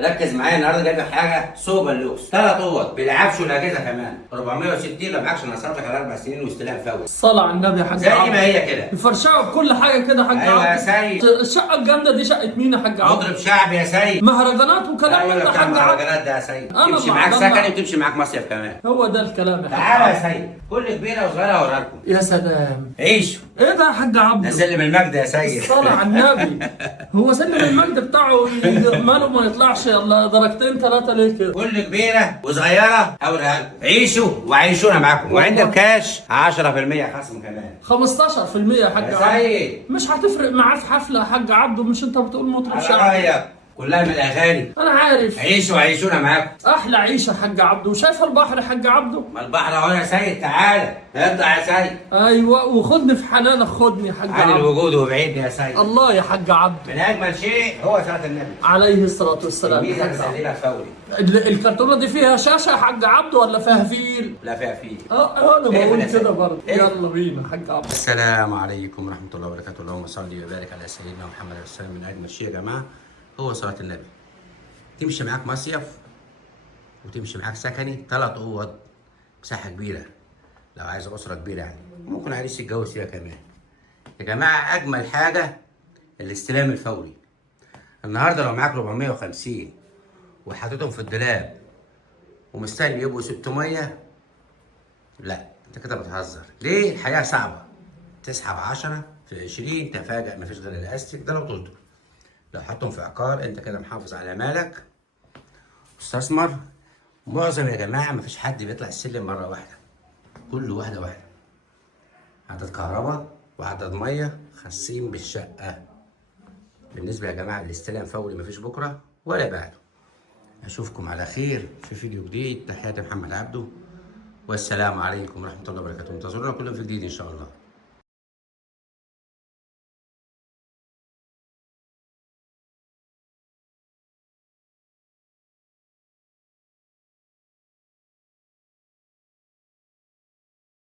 ركز معايا النهارده جايب لك حاجه سوبر لوكس، 3 اوض بالعفش والاجهزه كمان 460. لو معكش انا صرف لك على 4 سنين واستلام فوري. الصلاة على النبي يا حاج زي عبد. ما هي كده الفرشاة بكل حاجة كده يا حاج ايوه يا عبد. سيد. الشقة الجامدة دي شقة مين يا حاج عبد؟ مضرب شعبي يا سيد. مهرجانات وكلام من ايوه ده بتاع حاج عبد. المهرجانات ده يا سيد، أنا تمشي معاك بعمل- سكني وتمشي معاك مصيف كمان. هو ده الكلام يا حاج تعالى عبد. يا سيد، كل كبيره وصغيره هوريها لكم. يا سلام. عيشوا. ايه ده يا حاج عبد؟ ده سلم المجد يا سيد. الصلاة على النبي. هو سلم المجد بتاعه ماله ما يطلعش الا درجتين ثلاثة ليه كده؟ كل كبيره وصغيره هوريها لكم. عيشوا وعيشونا معاكم، وعند الكاش 10% خصم كمان. 15% يا حاج يا عبد. سيد مش هتفرق معاك حفلة يا حاج عبد، مش انت بتقول مطرب على شعبي؟ رايك كلها من الاغاني. انا عارف. عيشوا وعيشونا معاكم. احلى عيشه يا حاج عبده. وشايف البحر يا حاج عبده؟ ما البحر اهو يا سيد، تعالى اطلع يا سيد. ايوه، وخدني في حنانك، خدني يا حاج عن عبده. الوجود وبعيدني يا سيد. الله يا حاج عبده. من اجمل شيء هو صلاه النبي عليه الصلاه والسلام. الميزه بسلمك فوري. الكرتونه دي فيها شاشه يا حاج عبده ولا فيها فيل؟ لا فيها فيه. انا إيه بقول يا كده سيد؟ برضه. إيه؟ يلا بينا يا حاج عبده. السلام عليكم ورحمه الله وبركاته. اللهم صل وبارك على سيدنا محمد عليه السلام. من اجمل شيء يا جماعه هو صلاه النبي. تمشي معاك مصيف وتمشي معاك سكني، 3 اوض مساحه كبيره. لو عايز اسره كبيره يعني ممكن عريس يتجوز فيها كمان. يا جماعه اجمل حاجه الاستلام الفوري. النهارده لو معاك 450 وحاططهم في الدولاب ومستني يبقوا 600، لا انت كده بتهزر. ليه؟ الحياه صعبه. تسحب 10 في 20 تفاجأ مفيش غير الاستيك ده لو تصدر. لو حطهم في عقار انت كده محافظ على مالك، استثمر. معظم يا جماعه مفيش حد بيطلع السلم مره واحده، كله واحده واحده. عدد كهرباء وعدد ميه خاصين بالشقه. بالنسبه يا جماعه للاستلام فوري مفيش بكره ولا بعده. اشوفكم على خير في فيديو جديد. تحياتي محمد عبده، والسلام عليكم ورحمه الله وبركاته. انتظرونا كلهم في جديد ان شاء الله.